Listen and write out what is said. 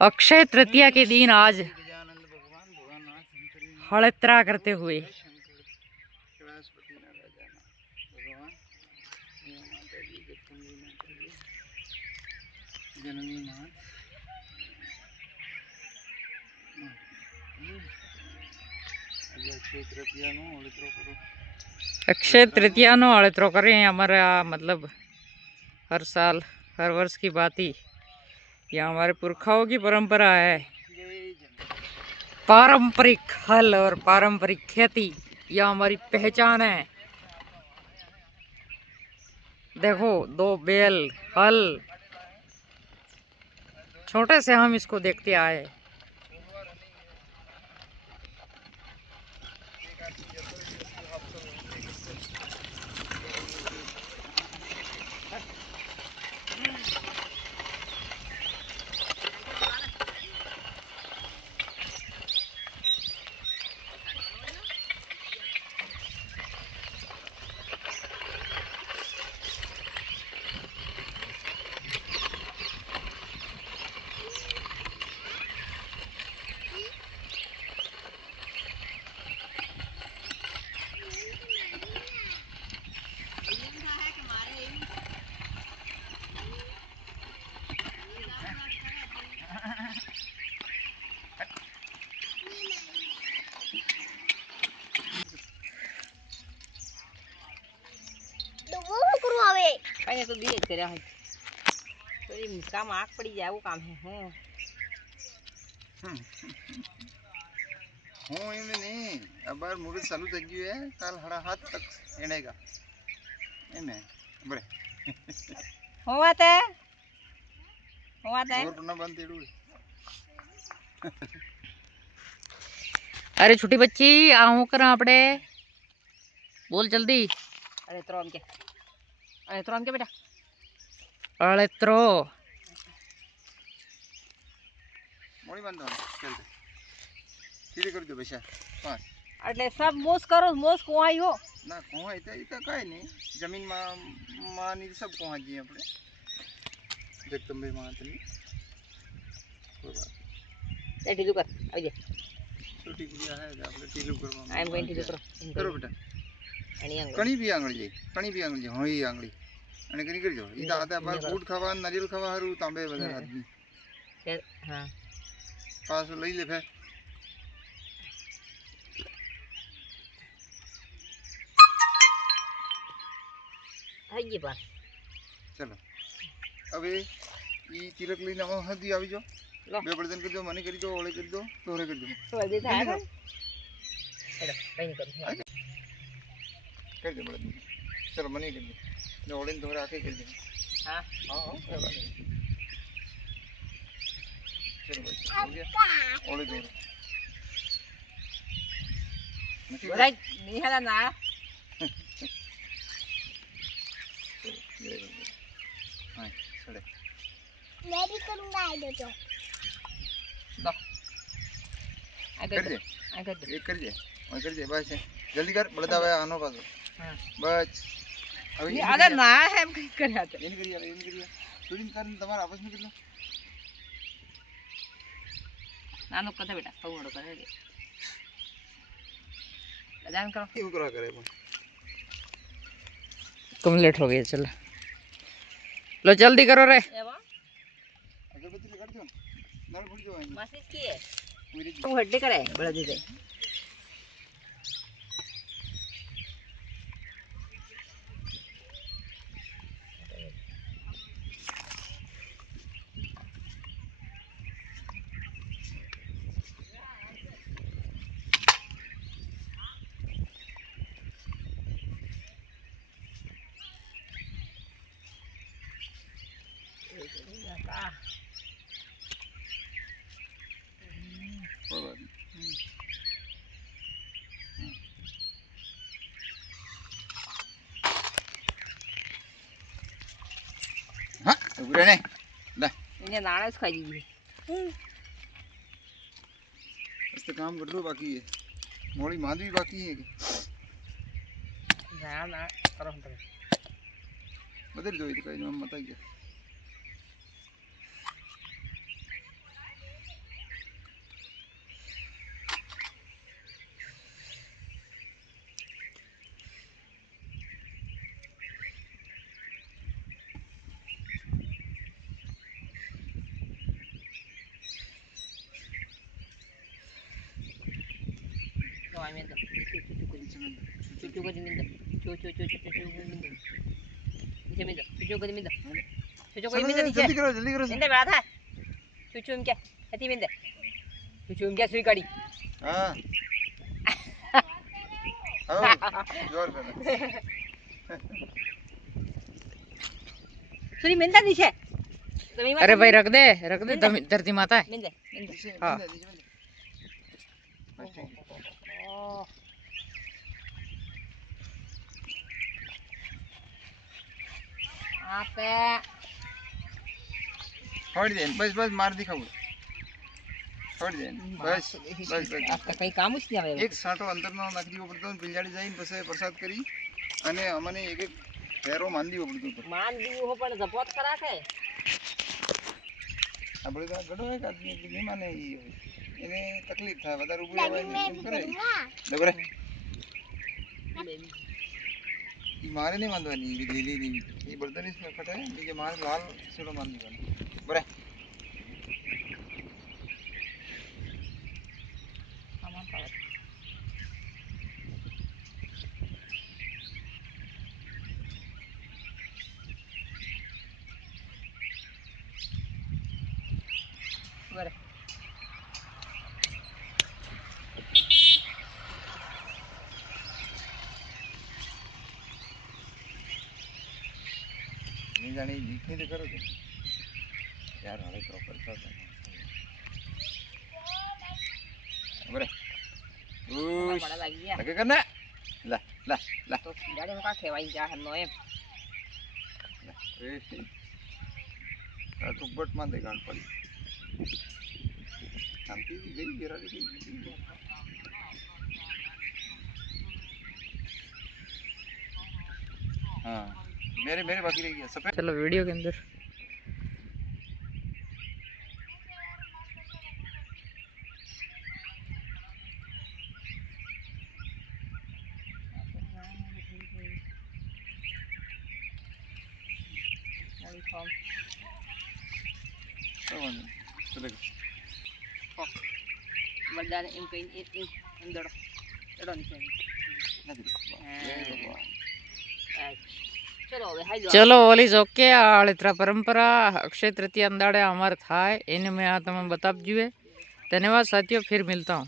अक्षय तृतीया के दिन आज हड़त्रा करते हुए अक्षय तृतीया नो अड़तरो करे हमारा मतलब हर साल हर वर्ष की बात ही यह हमारे पुरखाओं की परंपरा है। पारंपरिक हल और पारंपरिक खेती यह हमारी पहचान है। देखो 2 बैल हल, छोटे से हम इसको देखते आए। कहीं तो दिए करे है तो ये काम आग पड़ी जाए वो काम है हूँ इनमें नहीं अब बार मुहूर्त चालू થઈ ગયું है काल हड़ा हाथ तक एनेगा इनमें बड़े होवा थे और पुनः बंद तेड़ू अरे छोटी बच्ची आऊं करा आपड़े बोल जल्दी। अरे त्रोम के बेटा अरे त्रो मोड़ी बंद हो चलते धीरे कर दो बेशा पास એટલે सब मोस करो मोस कोई हो ना कोहा इता काई नहीं जमीन માં ની सब कोहा जी આપણે जगदम्बे માં तनी कोई बात એ ઢીલું કર આવી जा छोटी गुड़िया है આપણે ઢીલું કરવા आई एम गोइंग टू करो बेटा कणी भी आंगળી हां ई आंगળી અને કરી કરજો ઈ તો આતા બાર ફૂડ ખાવા નારિયેળ ખાવા હારું તાંબે વધારે આદમી हां पास લઈ લે ફે आइए बस चलो अबे ई तिलक લઈને આવો હદી આવી જો બે બળદન કરી દો મને કરી દો ઓળે કરી દો તોરે કરી દો तो देता है हेलो कहीं कर दे बड़दन चलो मनी कर दो जो ओड़े तोरे आके कर दे हां हां हां कोई बात नहीं चलो भाई हो गया ओड़े तोरे बोला नहीं है ना हां चले मैं भी करूंगा आई दो तो लो कर दे एक कर दे मैं कर दे बस जल्दी कर बड़दावे आनो पासो हां बस अभी ये अरे ना है कर आते इन करिया शूटिंग करन तुम्हारा आपस में कर लो नानो कथा बेटा पगड़ो करे लगान करो क्यों करा करे तुम लेट हो गए चलो लो जल्दी करो रे अगरबत्ती लगा दो नल फुट जो आएंगे मस्ती की है वो हड्डी करे बड़ा दे दे हाँ उगरे नहीं ला इन्हें नाराज खाई दी इससे काम कर लो बाकी है मोड़ी मांद भी बाकी है ना ना करो हम बदल दो इधर का मत आइए પાણી મેં તો ચૂચું કરી મેં તો નીચે મેં તો ચૂચું કરી મેં તો ચૂચું કરી મેં તો નીચે जल्दी करो મેં તો બેઠા ચૂચું એમ કે હતી મેં તો ચૂચું એમ કે સુઈ કાઢી हाँ आओ जोर कर સુરી મેં તો નીચે अरे भाई रख दे धरती माता है મેં તો नीचे हाँ। આપે छोड़ दे बस बस मार दिखाओ छोड़ दे बस बस बस આપકા કઈ કામ જ નહીં આવે એક સાંટો અંદરનો નાખી દીવો પડતો અને પિંજાડી જઈને પછી પ્રસાદ કરી અને અમને એક એક ફેરો માંડી દીવો પડતો હતો માન દીવું હો પણ જપોત કરા કે આપણે તો આ ગડો એક આદમી કે નહીં માને ઈ હોય. એને તકલીફ થાય વધારે ઉભી આવે ને એમ કરે ડબરે ઈ મારે નહીં બાંધવાની ઈ લીલી ની ઈ બળદની સ્મેલ ફટે નીચે મારે લાલ સેડો બાંધી દેવાનો બરે સામાન પાડે બરે નહીં જાણે ઈ બીક નહીં તો કરો છો યાર હવે પ્રોપર થતા બરે ઉશ મારા લાગી ગયા લગે કરને લા લા લા તો ગાડી માં કા ખેવાઈ જા હમનો એમ આ તો બટ માં દે ગાંઠ પડી શાંતિ ગઈ ગેરાડી ગઈ हाँ मेरे बाकी रह गया सफेद चलो वीडियो के अंदर બધાને એમ કઈ એમ અંદર એડો નીચે ચલો હવે હાઈ चलो ओली ओके आळित्रा परंपरा अक्षय तृतीया अंदाड़े अमर थाय इन में आ तमे बतावजुए धन्यवाद साथियों फिर मिलता हूँ।